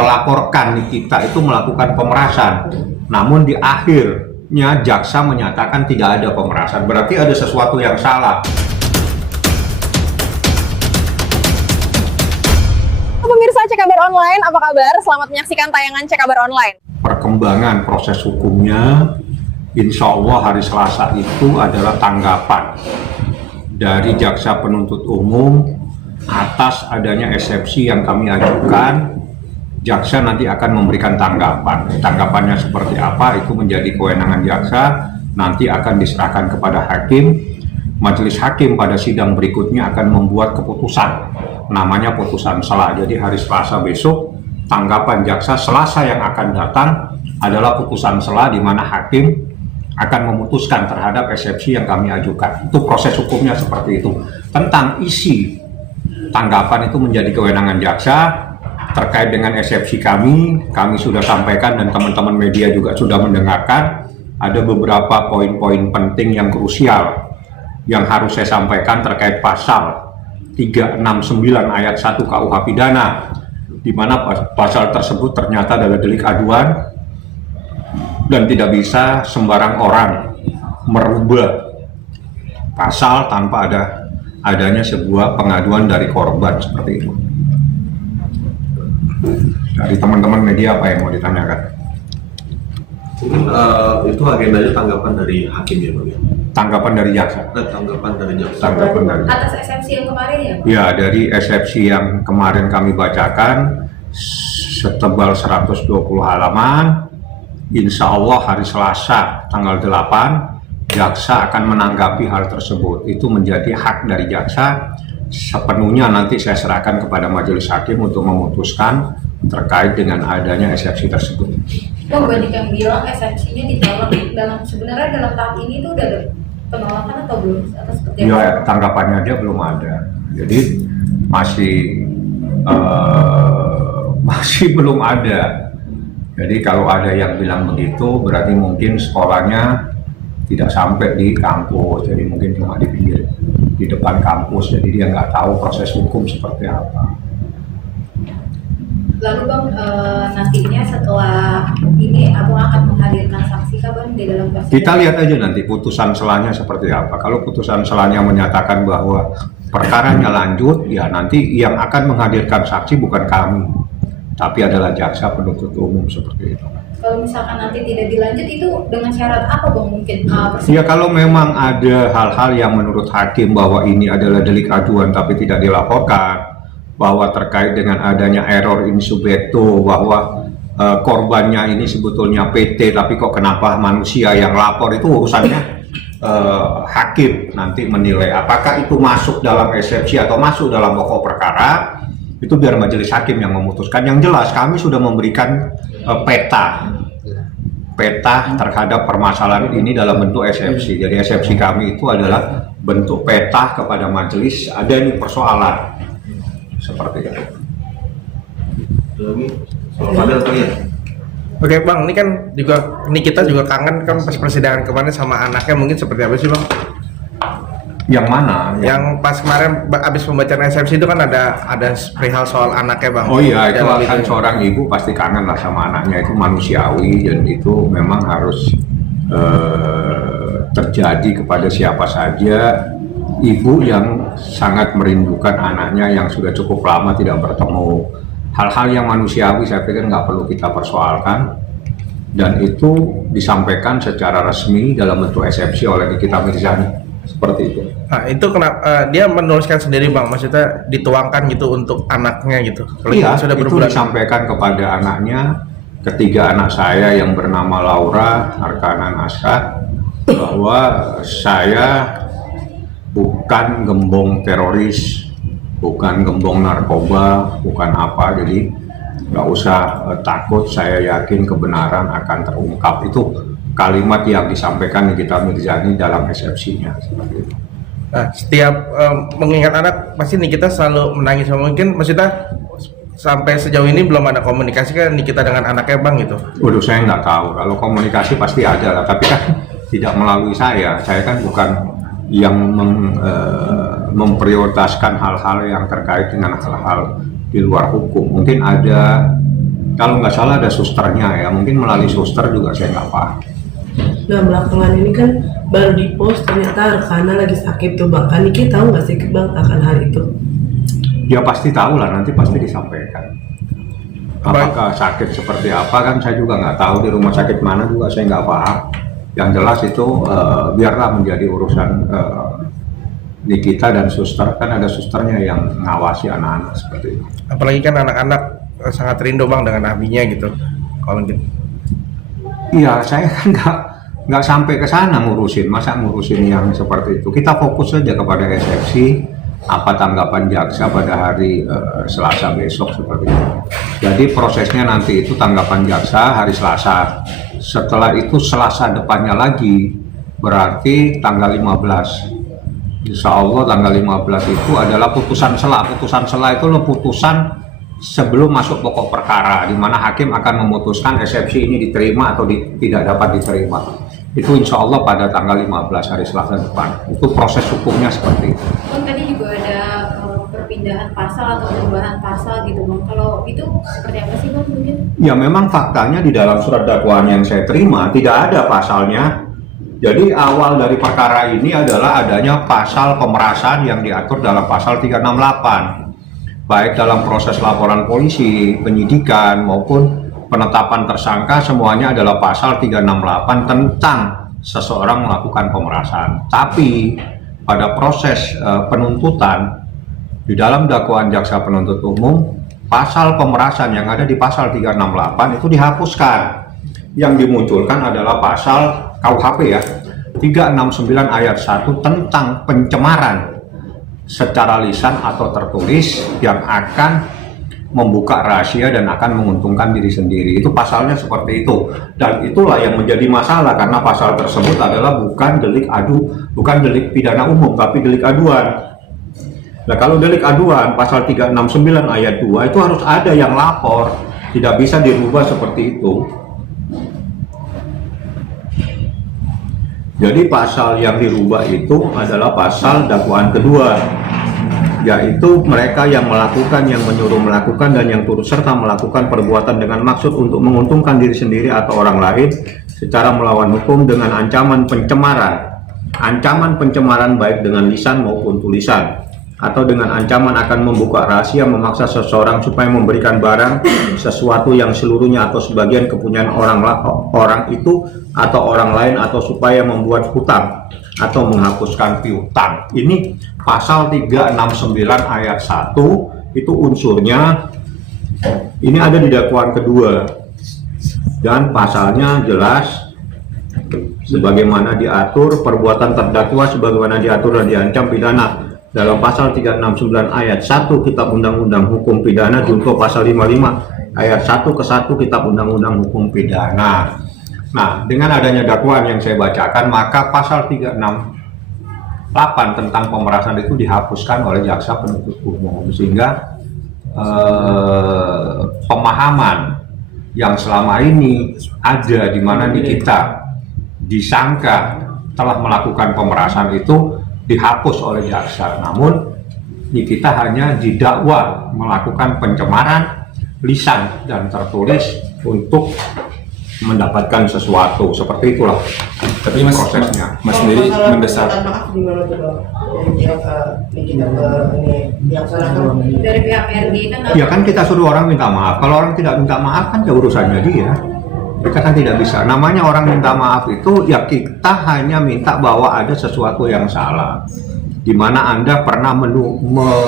melaporkan Nikita itu melakukan pemerasan, namun di akhirnya jaksa menyatakan tidak ada pemerasan. Berarti ada sesuatu yang salah. Pemirsa Cek Kabar Online, apa kabar? Selamat menyaksikan tayangan Cek Kabar Online. Perkembangan proses hukumnya, insya Allah hari Selasa itu adalah tanggapan dari jaksa penuntut umum atas adanya eksepsi yang kami ajukan. Jaksa nanti akan memberikan tanggapan. Tanggapannya seperti apa itu menjadi kewenangan jaksa, nanti akan diserahkan kepada hakim. Majelis hakim pada sidang berikutnya akan membuat keputusan, namanya putusan selah. Jadi hari Selasa besok tanggapan jaksa, Selasa yang akan datang adalah putusan selah, di mana hakim akan memutuskan terhadap eksepsi yang kami ajukan. Itu proses hukumnya seperti itu. Tentang isi tanggapan itu menjadi kewenangan jaksa. Terkait dengan eksepsi kami sudah sampaikan dan teman-teman media juga sudah mendengarkan. Ada beberapa poin-poin penting yang krusial yang harus saya sampaikan terkait pasal 369 ayat 1 KUH Pidana, di mana pasal tersebut ternyata adalah delik aduan dan tidak bisa sembarang orang merubah pasal tanpa adanya sebuah pengaduan dari korban seperti itu. Dari teman-teman media apa yang mau ditanyakan? Itu agendanya tanggapan dari hakim ya Bang? Tanggapan dari jaksa. Tanggapan dari jaksa. Tanggapan dari atas eksepsi yang kemarin ya? Ya, dari eksepsi yang kemarin kami bacakan setebal 120 halaman. Insya Allah hari Selasa tanggal 8 jaksa akan menanggapi hal tersebut. Itu menjadi hak dari jaksa. Sepenuhnya nanti saya serahkan kepada majelis hakim untuk memutuskan terkait dengan adanya eksepsi tersebut. Bang, banyak yang bilang eksepsinya ditolak sebenarnya dalam tahap ini tuh udah ada penolakan atau belum? Atau seperti apa? Ya, tanggapannya dia belum ada. Jadi masih belum ada. Jadi kalau ada yang bilang begitu, berarti mungkin sekolahnya tidak sampai di kampus, jadi mungkin cuma di depan kampus, jadi dia nggak tahu proses hukum seperti apa. Lalu Bang, nantinya setelah ini Abang akan menghadirkan saksi kah Bang di dalam persidangan? Kita lihat aja nanti putusan selanya seperti apa. Kalau putusan selanya menyatakan bahwa perkaranya lanjut, ya nanti yang akan menghadirkan saksi bukan kami, tapi adalah jaksa penuntut umum seperti itu. Kalau misalkan nanti tidak dilanjut, itu dengan syarat apa Bang mungkin? Ya kalau memang ada hal-hal yang menurut hakim bahwa ini adalah delik aduan tapi tidak dilaporkan, bahwa terkait dengan adanya error in subjecto, bahwa korbannya ini sebetulnya PT tapi kok kenapa manusia yang lapor, itu urusannya hakim nanti menilai apakah itu masuk dalam eksepsi atau masuk dalam pokok perkara. Itu biar majelis hakim yang memutuskan. Yang jelas kami sudah memberikan peta terhadap permasalahan ini dalam bentuk eksepsi. Jadi eksepsi kami itu adalah bentuk peta kepada majelis, ada ini persoalan seperti itu. Oke Bang, ini kan juga kita juga kangen kan pas persidangan kemarin sama anaknya, mungkin seperti apa sih Bang? Yang mana? Yang pas kemarin abis pembacaan eksepsi itu kan ada perihal soal anaknya Bang. Oh iya, itu Dan kan seorang ibu pasti kangen lah sama anaknya, itu manusiawi dan itu memang harus terjadi kepada siapa saja. Ibu yang sangat merindukan anaknya yang sudah cukup lama tidak bertemu. Hal-hal yang manusiawi saya pikir nggak perlu kita persoalkan, dan itu disampaikan secara resmi dalam bentuk eksepsi oleh Nikita Mirzani. Seperti itu. Nah itu kenapa dia menuliskan sendiri Bang, maksudnya dituangkan gitu untuk anaknya gitu? Kalau iya, sudah itu disampaikan kepada anaknya, ketiga anak saya yang bernama Laura, Arkanan, Askar, bahwa saya bukan gembong teroris, bukan gembong narkoba, bukan apa, jadi nggak usah takut, saya yakin kebenaran akan terungkap. Itu kalimat yang disampaikan Nikita Mirzani dalam eksepsinya seperti itu. Nah, setiap mengingat anak pasti Nikita selalu menangis. Mungkin maksudnya sampai sejauh ini belum ada komunikasi kan Nikita dengan anaknya Bang gitu? Waduh, saya nggak tahu. Kalau komunikasi pasti ada lah, tapi kan tidak melalui saya. Saya kan bukan yang memprioritaskan hal-hal yang terkait dengan hal-hal di luar hukum. Mungkin ada Kalau nggak salah ada susternya ya, mungkin melalui suster juga saya nggak paham. Nah belakangan ini kan baru di post ternyata rekannya lagi sakit tuh Bang. Niki tahu nggak sih Bang akan hal itu? Ya pasti tahu lah, nanti pasti disampaikan. Apakah sakit seperti apa kan saya juga nggak tahu, di rumah sakit mana juga saya nggak paham. Yang jelas itu biarlah menjadi urusan Nikita dan suster, kan ada susternya yang ngawasi anak-anak seperti itu. Apalagi kan anak-anak sangat rindu Bang dengan abinya gitu. Kalau gitu. Iya, saya kan nggak sampai ke sana ngurusin, masa ngurusin yang seperti itu. Kita fokus saja kepada eksepsi, apa tanggapan jaksa pada hari Selasa besok seperti itu. Jadi prosesnya nanti itu tanggapan jaksa hari Selasa. Setelah itu Selasa depannya lagi, berarti tanggal 15. Insya Allah tanggal 15 itu adalah putusan sela. Putusan sela itu adalah putusan sebelum masuk pokok perkara, di mana hakim akan memutuskan eksepsi ini diterima atau tidak dapat diterima. Itu insya Allah pada tanggal 15 hari Selasa depan. Itu proses hukumnya seperti itu. Bang, tadi juga ada perpindahan pasal atau perubahan pasal gitu Bang. Kalau itu seperti apa sih Bang mungkin? Ya memang faktanya di dalam surat dakwaan yang saya terima tidak ada pasalnya. Jadi awal dari perkara ini adalah adanya pasal pemerasan yang diatur dalam pasal 368. Baik dalam proses laporan polisi, penyidikan maupun penetapan tersangka, semuanya adalah pasal 368 tentang seseorang melakukan pemerasan. Tapi pada proses penuntutan di dalam dakwaan jaksa penuntut umum, pasal pemerasan yang ada di pasal 368 itu dihapuskan. Yang dimunculkan adalah pasal KUHP ya, 369 ayat 1 tentang pencemaran secara lisan atau tertulis yang akan membuka rahasia dan akan menguntungkan diri sendiri. Itu pasalnya seperti itu, dan itulah yang menjadi masalah karena pasal tersebut adalah bukan delik pidana umum tapi delik aduan. Nah kalau delik aduan pasal 369 ayat 2 itu harus ada yang lapor, tidak bisa dirubah seperti itu. Jadi pasal yang dirubah itu adalah pasal dakwaan kedua, yaitu mereka yang melakukan, yang menyuruh melakukan, dan yang turut serta melakukan perbuatan dengan maksud untuk menguntungkan diri sendiri atau orang lain secara melawan hukum dengan ancaman pencemaran baik dengan lisan maupun tulisan, atau dengan ancaman akan membuka rahasia, memaksa seseorang supaya memberikan barang, sesuatu yang seluruhnya atau sebagian kepunyaan orang itu atau orang lain, atau supaya membuat hutang atau menghapuskan piutang. Ini pasal 369 ayat 1 itu unsurnya ini ada di dakwaan kedua, dan pasalnya jelas sebagaimana diatur perbuatan terdakwa sebagaimana diatur dan diancam pidana dalam pasal 369 ayat 1 Kitab Undang-Undang Hukum Pidana junto pasal 55 ayat 1 ke 1 Kitab Undang-Undang Hukum Pidana. Nah, dengan adanya dakwaan yang saya bacakan, maka pasal 368 tentang pemerasan itu dihapuskan oleh jaksa penuntut umum, sehingga pemahaman yang selama ini ada di mana Nikita disangka telah melakukan pemerasan itu dihapus oleh jaksa. Namun Nikita hanya didakwa melakukan pencemaran lisan dan tertulis untuk mendapatkan sesuatu, seperti itulah. Tapi mas prosesnya. Mas sendiri mendesak Maaf gimana tuh Bang? Nikita ke ini yang salah kan? Dari pihak RG kan Ya kan kita suruh orang minta maaf. Kalau orang tidak minta maaf kan ya urusannya dia. Kita kan tidak bisa. Namanya orang minta maaf itu ya kita hanya minta bahwa ada sesuatu yang salah. Di mana Anda pernah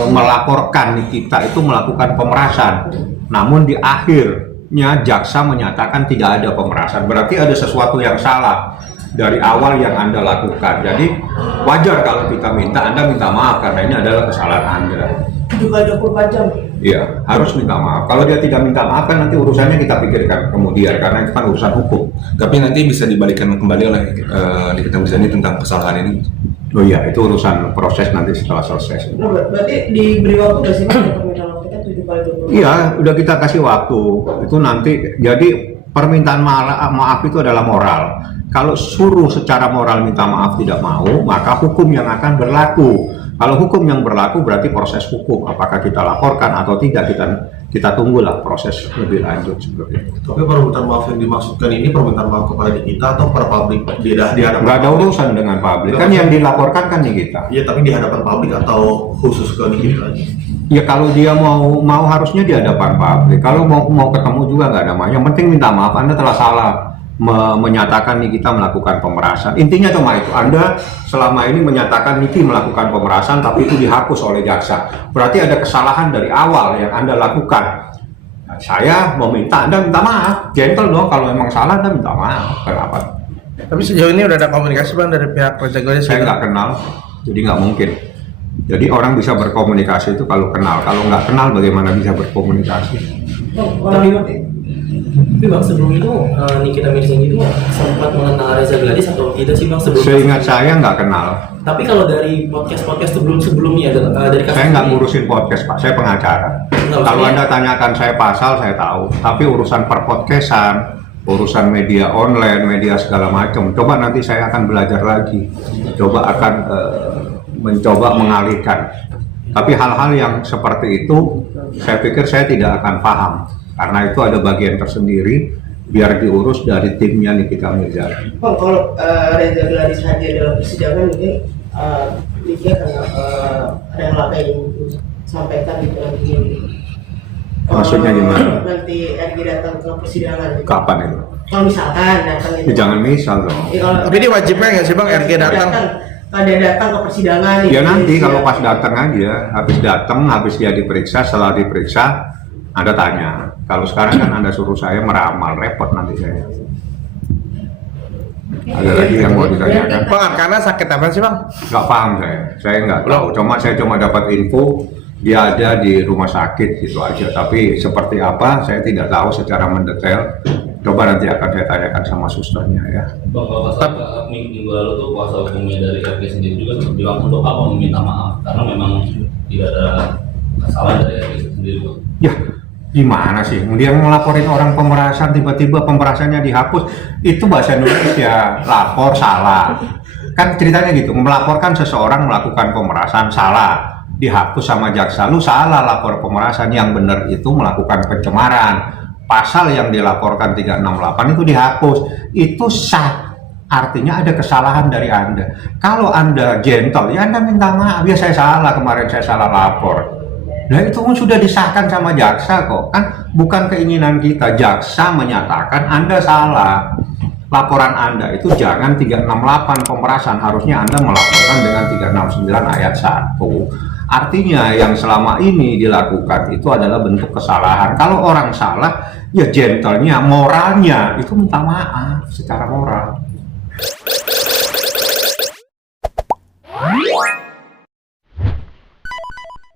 melaporkan Nikita itu melakukan pemerasan. Namun di akhirnya jaksa menyatakan tidak ada pemerasan. Berarti ada sesuatu yang salah dari awal yang Anda lakukan. Jadi wajar kalau kita minta Anda minta maaf karena ini adalah kesalahan Anda. 24 jam. Iya, harus minta maaf. Kalau dia tidak minta maaf kan nanti urusannya kita pikirkan kemudian karena itu kan urusan hukum. tapi nanti bisa dibalikan kembali oleh Nikita Mirzani tentang kesalahan ini. Oh iya, itu urusan proses nanti setelah selesai. Nah, berarti diberi waktu nggak sih Bang permintaan waktu kita 7 kali 24? Iya, udah kita kasih waktu. Itu nanti jadi permintaan maaf itu adalah moral. Kalau suruh secara moral minta maaf tidak mau, maka hukum yang akan berlaku. Kalau hukum yang berlaku berarti proses hukum, apakah kita laporkan atau tidak, kita tunggulah proses lebih lanjut seperti itu. Tapi permintaan maaf yang dimaksudkan ini permintaan maaf kepada Nikita atau para publik di hadapan? Nggak ada urusan dengan publik, kan yang dilaporkan kan Nikita. Iya, tapi di hadapan publik atau khusus ke Nikita aja? Ya kalau dia mau harusnya di hadapan publik. Kalau mau ketemu juga nggak ada masalah. Yang penting minta maaf, Anda telah salah menyatakan Nikita melakukan pemerasan. Intinya cuma itu. Anda selama ini menyatakan Niki melakukan pemerasan, tapi itu dihapus oleh jaksa. Berarti ada kesalahan dari awal yang Anda lakukan. Nah, saya meminta Anda minta maaf. Gentle dong, kalau memang salah Anda minta maaf. Kenapa? Tapi sejauh ini udah ada komunikasi Bang dari pihak Raja Galuh? Saya nggak kenal, jadi nggak mungkin. Jadi orang bisa berkomunikasi itu kalau kenal. Kalau nggak kenal bagaimana bisa berkomunikasi? Tapi Bang, sebelum itu Nikita Mirzani itu sempat mengenal Reza Gladys atau tidak sih Bang sebelum? Seingat saya nggak kenal. Tapi kalau dari podcast sebelumnya dari kasus Saya nggak ini- ngurusin podcast Pak, saya pengacara. Nggak, Kalau maksudnya- Anda tanyakan saya pasal, saya tahu. Tapi urusan perpodcastan, urusan media online, media segala macam, coba nanti saya akan belajar lagi. Coba akan mencoba mengalihkan. Tapi hal-hal yang seperti itu, saya pikir saya tidak akan paham. Karena itu ada bagian tersendiri, biar diurus dari timnya Nikita Mirzani. Bang, kalau Reza Gladys hadir dalam persidangan mungkin Nikita ada hal apa yang sampaikan di dalam video. Maksudnya gimana? Nanti RG datang ke persidangan. Kapan itu? Kalau misalkan datang Ya, jangan misal dong. Tapi ini wajibnya nggak sih Bang RG datang? Ada datang ke persidangan. Ya nanti Iya. kalau pas datang aja, habis dia diperiksa, setelah diperiksa, Anda tanya. Kalau sekarang kan Anda suruh saya meramal, repot nanti saya. Ada lagi yang mau ditanyakan? Bang, karena sakit apa sih Bang? Nggak paham saya nggak tahu. Saya cuma dapat info dia ada di rumah sakit gitu aja. Tapi seperti apa saya tidak tahu secara mendetail. Coba nanti akan saya tanyakan sama susternya ya. Bang, kalau pasal minggu lalu tuh kuasa hukumnya dari RG sendiri juga bilang untuk apa meminta maaf karena memang tidak ada kesalahan dari RG sendiri Bang. Ya, gimana sih? Dia ngelaporin orang pemerasan, tiba-tiba pemerasannya dihapus. Itu bahasa Indonesia, lapor salah. Kan ceritanya gitu, melaporkan seseorang melakukan pemerasan salah, dihapus sama jaksa. Lu salah lapor pemerasan, yang benar itu melakukan pencemaran. Pasal yang dilaporkan 368 itu dihapus. Itu sah. Artinya ada kesalahan dari Anda. Kalau Anda gentle, ya Anda minta maaf. Ya saya salah, kemarin saya salah lapor. Nah itu sudah disahkan sama jaksa kok. Kan bukan keinginan kita. Jaksa menyatakan Anda salah. Laporan Anda itu jangan 368 pemerasan. Harusnya Anda melaporkan dengan 369 ayat 1. Artinya yang selama ini dilakukan itu adalah bentuk kesalahan. Kalau orang salah, ya gentlenya, moralnya itu minta maaf secara moral.